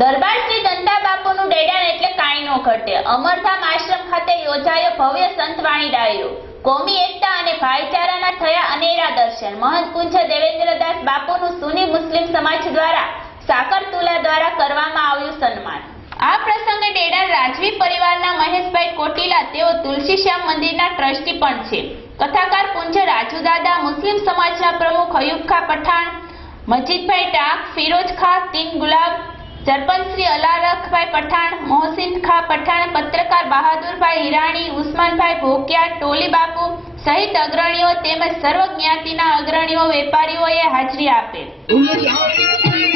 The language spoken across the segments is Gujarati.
દરબાર શ્રી દંતા બાપુનું ડેડાણ એટલે કાંઈ નો ઘટે. અમરધામ આશ્રમ ખાતે યોજાયો ભવ્ય સંતવાણી ડાયરો કોમી એકતા અને ભાઈચારાના થયા અનેરા દર્શન. મહંત પૂજ્ય દેવેન્દ્રદાસ બાપુનું સુની મુસ્લિમ સમાજ દ્વારા સાકર તુલા દ્વારા કરવામાં આવ્યું સન્માન. આ પ્રસંગે ડેડાણ રાજવી પરિવારના મહેશભાઈ કોટીલા, તેઓ તુલસીશ્યામ મંદિરના ટ્રસ્ટી પણ છે. કથાકાર પૂંજ રાજુદાદા, મુસ્લિમ સમાજના પ્રમુખ અયુબ ખા પઠાણ, મજીદભાઈ ટાક, ફિરોજ ખા તીન ગુલાબ સરપંચ શ્રી અલારખભાઈ પઠાણ, મોહસિન ખા પઠાણ, પત્રકાર બહાદુરભાઈ હિરાણી, ઉસ્માનભાઈ ભોકિયા, ટોલી બાપુ સહિત અગ્રણીઓ તેમજ સર્વ જ્ઞાતિના અગ્રણીઓ વેપારીઓએ હાજરી આપેલ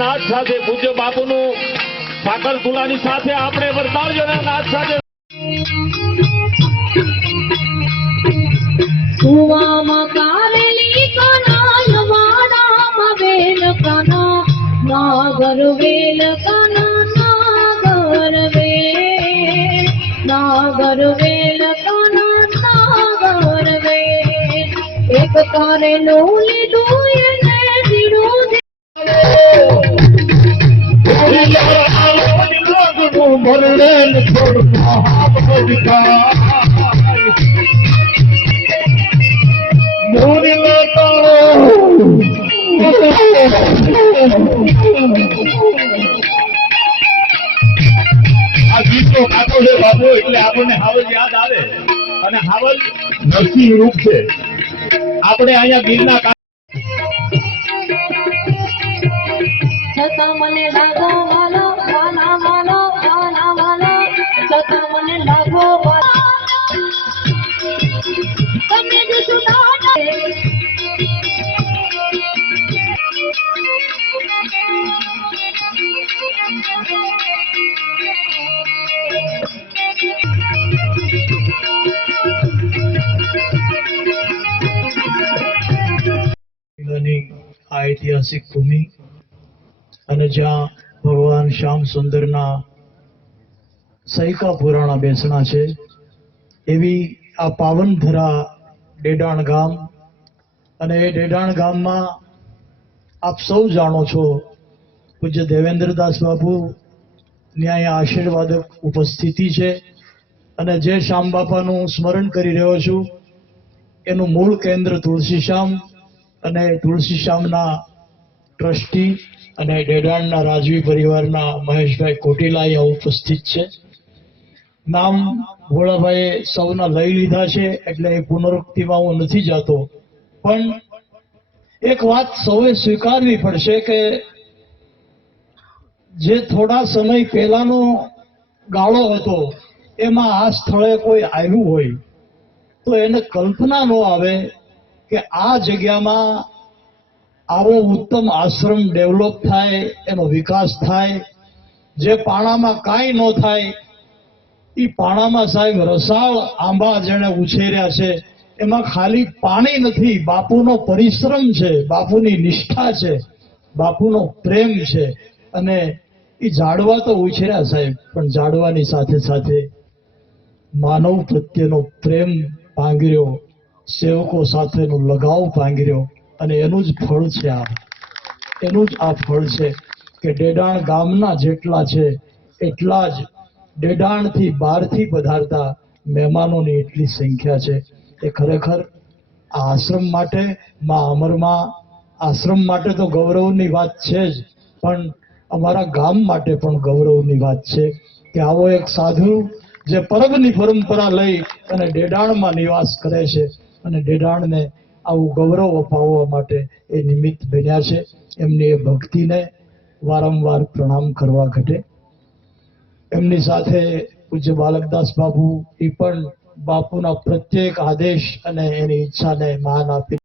નાદ સાથે પૂજ્ય બાપુનું સાકર તુલાની સાથે આપણે પણ તાળીઓના નાદ સાથે. કુવામાં કાવેલી કના વાડામાં કના નાગર વેલ કના નાગર કના નાગર વેલ એક કારે નું લીધું છે એટલે આપણને હાવલ યાદ આવે અને હાવલ નરસિંહ રૂપ આપણે અહીંયા ગીરના મને લાગો વાલો વાલા વાલો વાલા વાલો છતાં મને લાગો તમે જ સુના ઐતિહાસિક ભૂમિ અને જ્યાં ભગવાન શ્યામ સુંદરના સૈકા પુરાણા બેસણા છે, એવી આ પાવનધરા ડેડાણ ગામ. અને એ ડેડાણ ગામમાં આપ સૌ જાણો છો, પૂજ્ય દેવેન્દ્રદાસ બાપુ ન્યાય આશીર્વાદક ઉપસ્થિતિ છે. અને જે શ્યામ બાપાનું સ્મરણ કરી રહ્યો છું, એનું મૂળ કેન્દ્ર તુલસીશ્યામ અને તુલસીશ્યામના ટ્રસ્ટી અને ડેડાણના રાજવી પરિવારના મહેશભાઈ કોટીલા અહીંયા ઉપસ્થિત છે. નામ ભોળાભાઈએ સૌના લઈ લીધા છે, એટલે એ પુનરુક્તિમાં હું નથી જાતો. પણ એક વાત સૌએ સ્વીકારવી પડશે કે જે થોડા સમય પહેલાનો ગાળો હતો, એમાં આ સ્થળે કોઈ આવ્યું હોય, તો એને કલ્પના ન આવે કે આ જગ્યામાં આવો ઉત્તમ આશ્રમ ડેવલપ થાય, એનો વિકાસ થાય. જે પાણામાં કાંઈ ન થાય એ પાણામાં સાહેબ રસાળ આંબા જેણે ઉછેર્યા છે. એમાં ખાલી પાણી નથી, બાપુનો પરિશ્રમ છે, બાપુની નિષ્ઠા છે, બાપુનો પ્રેમ છે. અને એ ઝાડવા તો ઉછેર્યા સાહેબ, પણ ઝાડવાની સાથે સાથે માનવ પ્રત્યેનો પ્રેમ પાંગર્યો સેવકો સાથેનો લગાવ પાંગર્યો અને એનું જ ફળ છે આ. એનું જ આ ફળ છે કે ડેડાણ ગામના જેટલા છે, એટલા જ ડેડાણથી બહારથી પધારતા મહેમાનોની એટલી સંખ્યા છે. એ ખરેખર આ આશ્રમ માટે, મા અમરમાં, આશ્રમ માટે તો ગૌરવની વાત છે જ, પણ અમારા ગામ માટે પણ ગૌરવની વાત છે કે આવો એક સાધુ જે પરબની પરંપરા લઈ અને ડેડાણમાં નિવાસ કરે છે અને ડેડાણને આવું ગૌરવ અપાવવા માટે એ નિમિત્ત બન્યા છે. એમની એ ભક્તિને વારંવાર પ્રણામ કરવા ઘટે. એમની સાથે પૂજ્ય બાલકદાસ બાપુ એ પણ બાપુના પ્રત્યેક આદેશ અને એની ઈચ્છાને માન આપી